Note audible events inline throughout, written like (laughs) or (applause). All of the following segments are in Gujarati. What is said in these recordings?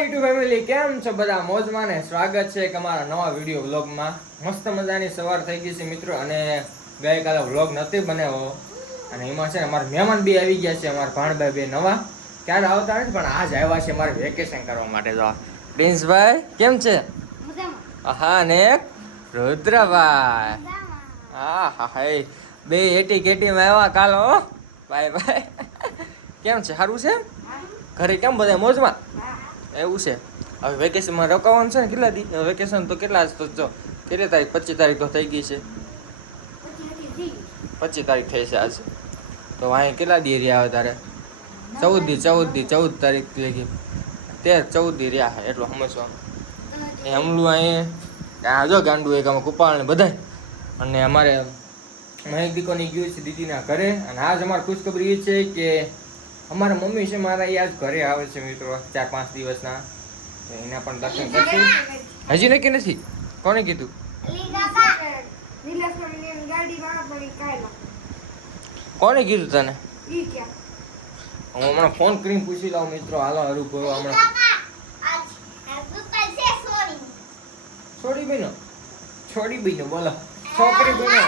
યુટ્યુબ ફેમિલી કેમ છો બધા? મોજમાં ને સ્વાગત છે એક અમારા નવા વીડિયો વ્લોગમાં મસ્ત મજાની સવાર થઈ ગઈ છે મિત્રો અને ગઈકાલે વ્લોગ નથી બનાવ્યો. અને એમાં છે ને અમારા મહેમાન બી આવી ગયા છે અમારા ભાણભાઈ બે નવા. ક્યારે આવતા નથી પણ આજ આવ્યા છે મારે વેકેશન કરવા માટે તો. પ્રિન્સભાઈ કેમ છે? હા ને રુદ્રભાઈ. હા હા હા બે એટી કેટીમાં આવ્યા કાલ હો. બાય બાય કેમ છે? સારું છે ઘરે કેમ બધા? મોજમાં? એવું છે. હવે વેકેશનમાં રોકાવાનું છે ને કેટલા દી? વેકેશન તો કેટલા તો જો, કેટલી તારીખ? પચીસ તારીખ તો થઈ ગઈ છે. પચીસ તારીખ થઈ છે આજ. તો અહીં કેટલા દી રહ્યા વધારે ચૌદ દી ચૌદ દી, ચૌદ તારીખ લગી તેર ચૌદ દી રહ્યા એટલો સમજવાનું. એ હમલું અહીં આ જો ગાંડું એક અમે કુપાળ ને બધાય. અને અમારે મહેક દીકોની ગયું છે દીદીના ઘરે. અને આજ અમારે ખુશખબરી એ છે કે અમારા મમ્મી છે મારા એ આજ ઘરે આવે છે મિત્રો ચાર પાંચ દિવસના. તો એના પણ દર્શન કરશું. હજી નક્કી નથી? કોને કીધું? કોને કીધું તને? હું હમણાં ફોન કરીને પૂછી લઉં મિત્રો હાલો હરું ભરો હમણાં. છોડી બીનો છોડી બીનો બોલો. છોકરી બીનો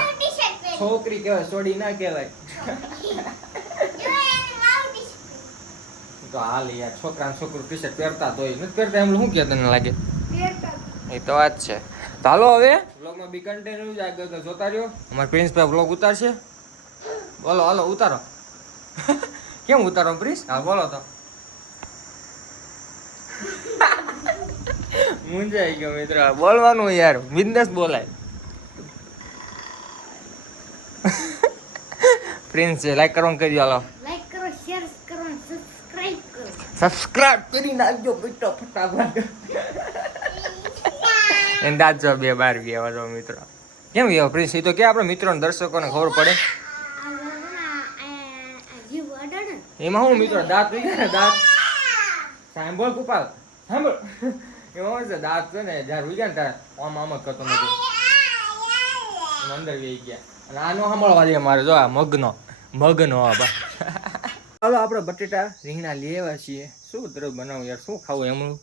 છોકરી કહેવાય છોડી ના કહેવાય. તો હાલ યાર છોકરા છોકરું ટી શર્ટ પહેરતા તો નથી પહેરતા. એમ શું કે તને લાગે? એ તો વાત છે. તો હાલો હવે. વ્લોગમાં બી કન્ટિન્યુ જ આગળ તો જોતા રહ્યો. અમારા પ્રિન્સભાઈ વ્લોગ ઉતારશે. બોલો હાલો ઉતારો. (laughs) કેમ ઉતારો પ્રિન્સ? હા બોલો તો. (laughs) મુંજાઈ ગયો મિત્ર. બોલવાનું યાર બિંદાસ બોલાય. (laughs) પ્રિન્સ છે લાઈક કરવાનું કરી દો હાલો લાઈક કરો શેર કરો અને સબસ્ક્રાઇબ કરો સબસ્ક્રાઇબ કરી નાખજો બેટો ફટાફટ. દાંત જો બે બાર ગયા વાળો મિત્રો. કેમ એવો પ્રિન્સ એ તો કે આપણે મિત્રો દર્શકોને ખબર પડે. એમાં હું મિત્રો દાંત થઈ ગયા ને દાંત. સાંભળ કુપાલ સાંભળ. એમાં છે? દાંત છે ને જ્યારે ઉઈ ગયા ને ત્યારે આમ આમ જ કરતો નથી. અંદર વી ગયા. અને આનો સાંભળવા દે મારે જો આ મગનો મગનો આ ચાલો આપણે બટેટા રીંગણા લેવા છીએ. શું તરફ બનાવું યાર? શું ખાવું એમનું?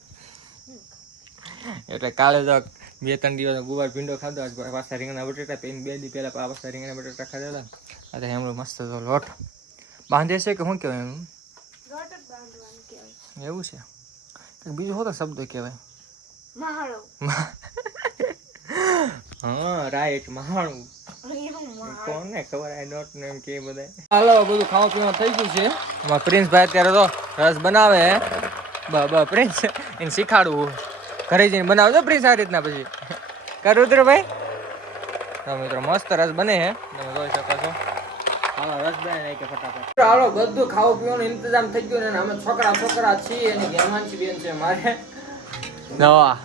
એટલે કાલે તો બે ત્રણ દિવસ ગુવાર ભીંડો ખાધો આજ પાછા રીંગણા બટેટા પેન બે દી પહેલાં પાછા રીંગણા બટેટા ખાધેલા અત્યારે એમનું મસ્ત તો લોટ બાંધે છે કે શું કહેવાય કહેવાય. એવું છે? બીજો હોતો શબ્દ કહેવાય? (laughs) હા રાઈટ મહાણું. કોને ખબર? આઈ ડોન્ટ નો એમ કે બધા હાલો બધું ખાવા પીવા થઈ ગયું છે. અમારા પ્રિન્સભાઈ અત્યારે તો રસ બનાવે બ બ પ્રિન્સ એને શીખાડવું. ઘરે જઈને બનાવજો પ્રિન્સ આ રીતના પછી. કરું ભાઈ તો મિત્રો મસ્ત રસ બને છે તમે જોઈ શકો છો. હાલો રસ ફટાફટ. હાલો બધું ખાવા પીવાનું ઇંતજામ થઈ ગયું ને અમે છોકરા છોકરા છીએ અને બેન છે મારે. દવા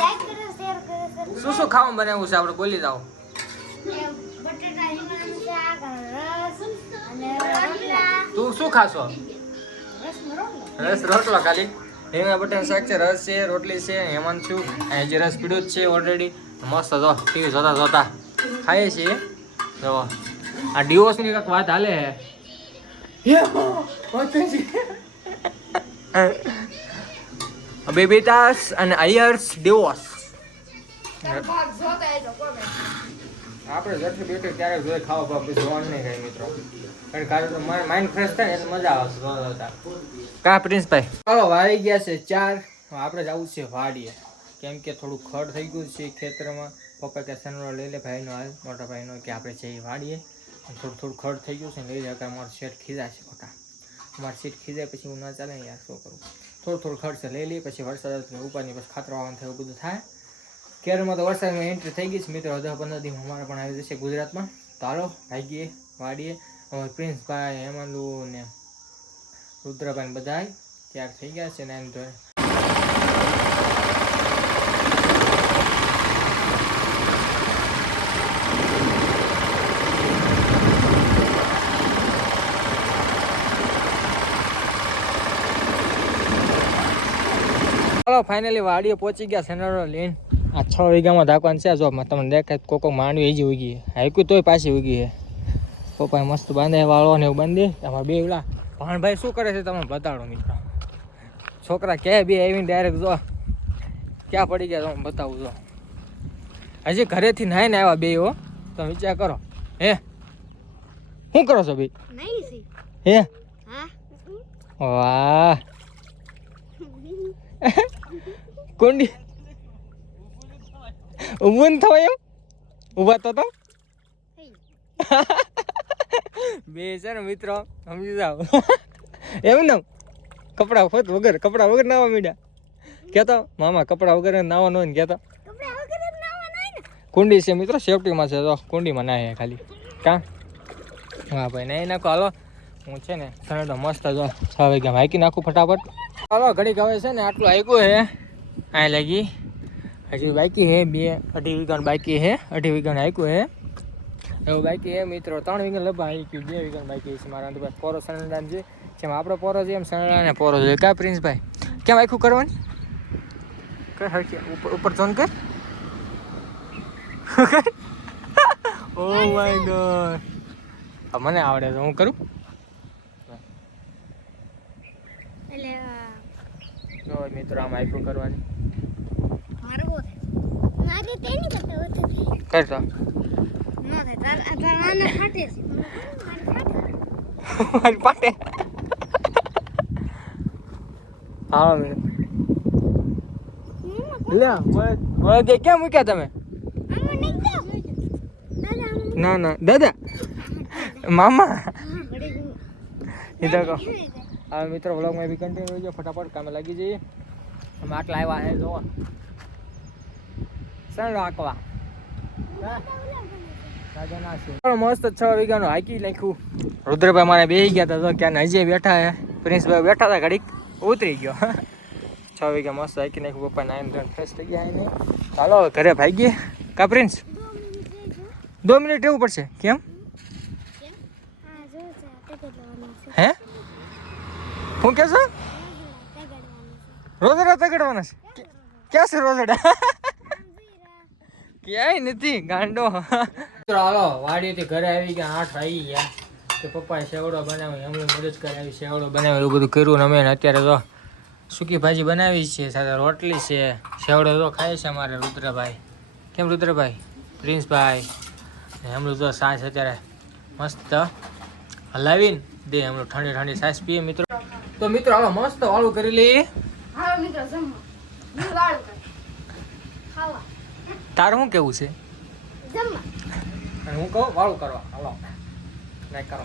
લાઈક કરો શેર કરો સબસ્ક્રાઇબ શું શું ખાવાનું બનાવ્યું છે? આપણે બોલી જાઓ. બટેટા તું શું ખાશો? રસ રોટલો ખાલી? રીંગણા બટાકા શાક છે, રસ છે, રોટલી છે, હેમંત છું. અહીં જે રસ પીડ્યું જ છે ઓલરેડી મસ્ત જોતા જોતા. ખાઈએ છીએ. આ ડિવોર્સની કંઈક વાત હાલે. બેબીતાસ અને અયર્સ ડિવોર્સ આપણે જઠે બેઠે ક્યારે જોઈએ ખાવા બાપ જોવાનું નહીં કઈ મિત્રો. કારણ કારણ તો માઇન્ડ ફ્રેશ થાય એટલે મજા આવે છે જોતા જોતા કા પ્રિન્સભાઈ? ચાલો વાળી ગયા છે ચાર. આપણે જવું છે વાડીએ. કેમ કે થોડું ખડ થઈ ગયું છે ખેતરમાં. પપ્પા કે સનરો લઈ લે ભાઈનો હાલ. મોટા ભાઈનો કે આપણે જઈએ વાડીએ. થોડું થોડું ખડ થઈ ગયું છે ને લઈ જાય કારણ મારું શેઠ ખીજા છે ખોટા અમારું શેઠ ખીજાય પછી હું ના ચાલે યાર શું કરું? થોડું થોડું ખર્ચ લઈ લઈએ પછી વરસાદ ઉપરની પછી ખાતર વાવન થાય એવું બધું થાય. કેરળમાં તો વરસાદમાં એન્ટ્રી થઈ ગઈ છે મિત્રો. દસ પંદર દિવસ અમારે પણ આવી જશે ગુજરાતમાં. તો ભાગીએ, વાડીએ. અમારે પ્રિન્સભાઈ, હેમાંદુ ને રુદ્રભાઈ બધા તૈયાર થઈ ગયા છે ને એમ તો. ચાલો ફાઇનલી વાડીએ પહોંચી ગયા સેનારો લઈને આ છ વીઘામાં ધાકવાનું છે. જો તમને દેખાય કોક માંડવી હજી ઉગી હાઈકું તોય પાછી ઉગી છે. પપ્પાએ મસ્ત બાંધે વાળો ને એવું બાંધી તમારે બે ઓલા ભાણભાઈ શું કરે છે તમે બતાડો મિત્રો. છોકરા ક્યાંય બે આવીને ડાયરેક્ટ જો ક્યાં પડી ગયા તમે બતાવું જો. હજી ઘરેથી નાઈને આવ્યા બે હો. તમે વિચાર કરો. હે? શું કરો છો ભાઈ? હે? હા. વાહ. (laughs) કોંડી ઊભું ન થવાય એમ? ઊભા તો તો? (laughs) બે છે ને મિત્રો સમજી જાઓ. એમ ને? કપડા ખોત વગર કપડા વગર નાવા મીડ્યા. કહેતો મામા કપડા વગર નાવા નો ને? કુંડી છે મિત્રો સેફટીમાં છે તો કુંડીમાં નાહે ખાલી. કા? હા ભાઈ નહીં નાખો. હાલો હું છે ને સનેડો મસ્ત જો છ વાગ્યા હાઈકી નાખું ફટાફટ. હાલો ઘડીક હવે છે ને આટલું હાઈકું હે. આ લાગી. હજી બાકી હે બે અઢી વીઘાનું બાકી હે અઢી વીઘાનું આક્યું હે એવું બાકી હે મિત્રો ત્રણ વીઘા લભા આક્યું બે વીઘાનું બાકી છે મારા અંદરભાઈ પોરો સનેડાન છે જેમ આપણો પોરો છે એમ સનેડાને પોરો છે કા પ્રિન્સભાઈ કેમ આખું કરવાની કઈ હરખી ઉપર ઉપર જોન કર ઓ માય ગોડ મને આવડે છે હું કરું મિત્રો આમ આઈફોન કરવાની. મારે બહુ થાય મારે તેની કરતા ઓછું થાય કરતો ન થાય તાર આ તાર આને ફાટે છે મારે ફાટે મારી પાટે હા મેં લે બોલે દે ક્યાં મૂક્યા તમે આમાં નહીં જાવ દાદા આમાં ના ના દાદા મામા હા વળી ગયું. એ તો કહો હવે મિત્રો વ્લોગમાં બી કન્ટિન્યુ રહેજો ફટાફટ કામે લાગી જઈએ અમે આટલા આવ્યા હે જોવા સણ આંકવા મસ્ત છ વીઘાનું હાકી નાખ્યું. રુદ્રભાઈ મારે બેસી ગયા હતા તો ક્યાં હજી બેઠા હે? પ્રિન્સભાઈ બેઠા હતા ઘડીક ઉતરી ગયો. છ વીઘા મસ્ત હાકી નાખ્યું પપ્પા નાઈન ધોઈને ફ્રેશ થઈ ગયા એને. ચાલો ઘરે ભાગીએ. કા પ્રિન્સ? દો મિનિટ રહેવું પડશે. કેમ? હા? શું કહેશો રોજડા તગડવાના છે. ક્યાં છે રોજડા ક્યાંય નથી ગાંડો. હાલો વાડીથી ઘરે આવી ગયા આઠ આવી ગયા. કે પપ્પાએ સેવડો બનાવી અમે મદદ કરાવી સેવડો બનાવી એવું બધું કર્યું અમે અત્યારે તો સૂકી ભાજી બનાવી છે સાથે રોટલી છે. સેવડો તો ખાય છે અમારે રુદ્રભાઈ. કેમ રુદ્રભાઈ? પ્રિન્સભાઈ. એમનું તો સાસ અત્યારે મસ્ત હલાવીને દે એમનું ઠંડી ઠંડી સાસ પીએ મિત્રો. તો મિત્રો હાલો મસ્ત વાળું કરી લઈએ. મિત્રો જમવા હું વાળું કરું ખાવા તારું શું કેવું છે? હું કહું વાળું કરવા હાલો. નહીં કરો.